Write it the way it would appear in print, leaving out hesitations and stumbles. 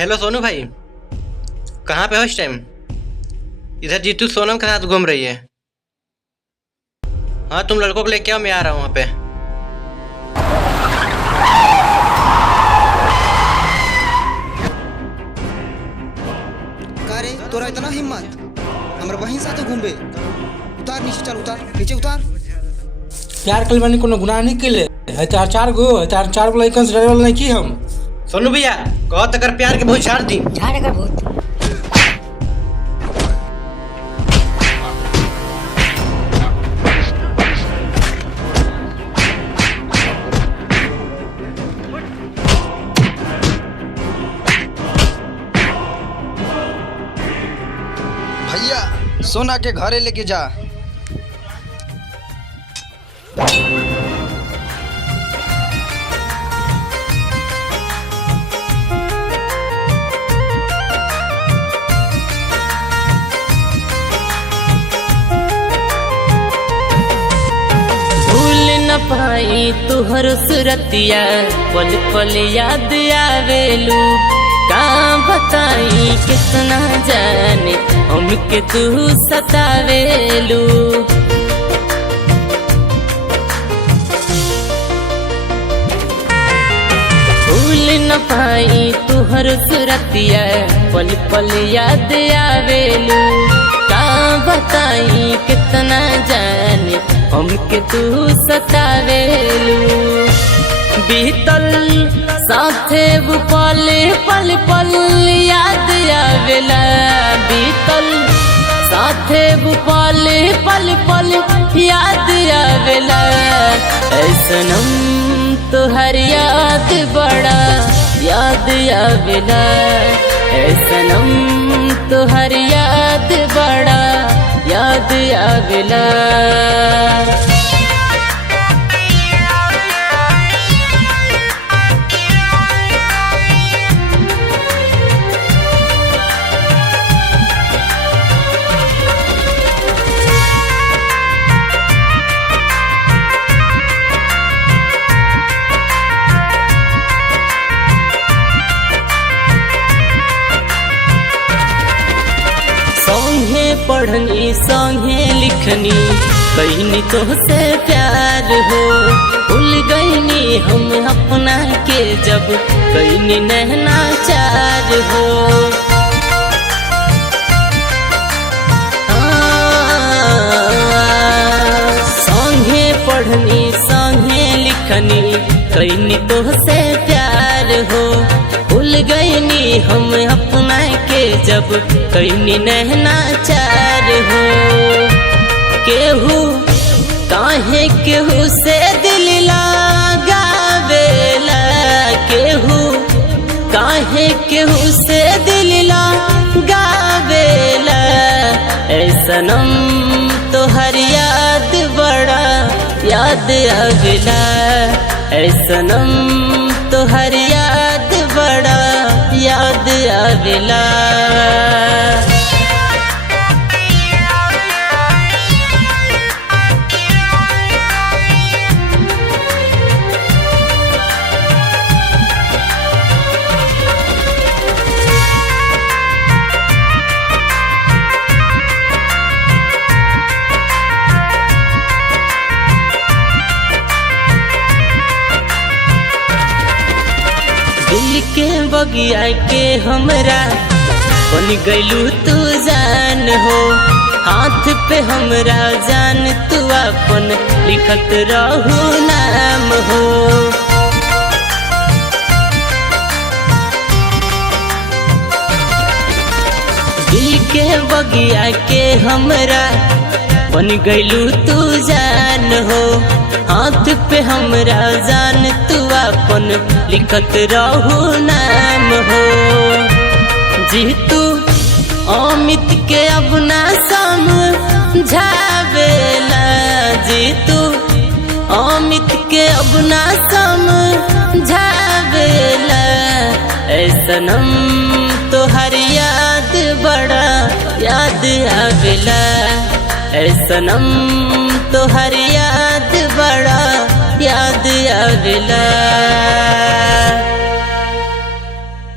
Hello Sonu भाई, कहाँ पे हो इस टाइम? इधर जीतू सोनम के साथ घूम रही है। हाँ, तुम लड़कों को लेके आओ, मैं आ रहा हूँ वहाँ पे। का रे तोरा इतना हिम्मत हमरा बहिन साथे घूमबे? उतार नीचे, चल उतार नीचे उतार। प्यार कल मैंने कोनो गुनाह नहीं केले है। चार गो लइकन से डरे वाला नहीं की हम। सोनू भैया, कहो तो कर प्यार के बहुत झाड़ दी। झाड़ कर बहुत। भैया सोना के घरे लेके जा। भूल न पाई तुहर सुरतिया, पल पल याद आवेलू। का बताई कितना जाने हमके तू सतावेलू। भूल न पाई तुहर सुरतिया, पल पल याद आवेलू। का बताई कितना जाने हमके तू सतावेलू। बीतल साथे वो पल पल पल याद आवेला। बीतल साथे वो पल पल पल याद आवेला। ऐसनम तुहर याद बड़ा याद आवेला। ऐसनम तुहर याद बड़ा याद आवेला। संगे पढ़नी संगे लिखनी, कहनी तो से प्यार हो। भूल गईनी हम अपना के जब कहनी नहना चार हो। संगे पढ़नी संगे लिखनी, कहनी तो से प्यार हो। भूल गईनी हम अपना के जब कहनी नहना चार हो। केहू काहे केहू से दिल लगावेला। केहू काहे केहू से दिल लगावेला। ऐसनम तोहर याद बड़ा याद आवेला। ऐसनम तोहर याद बड़ा याद आवेला। दिल के बगिया के हमरा बन गईलू तू जान हो। हाथ पे हमरा जान तू अपन लिखत रहू नाम हो। दिल के बगिया के हमरा बन गईलू तू जान हो। हाथ पे हमरा जान तू अपन लिखत रहू नाम हो। जीतू अमित के अब ना समझावेला। जीतू अमित के अब ना समझावेला। ऐसनम तोहर याद बड़ा याद आवेला। ऐसनम तोहर याद बड़ा याद आवेला।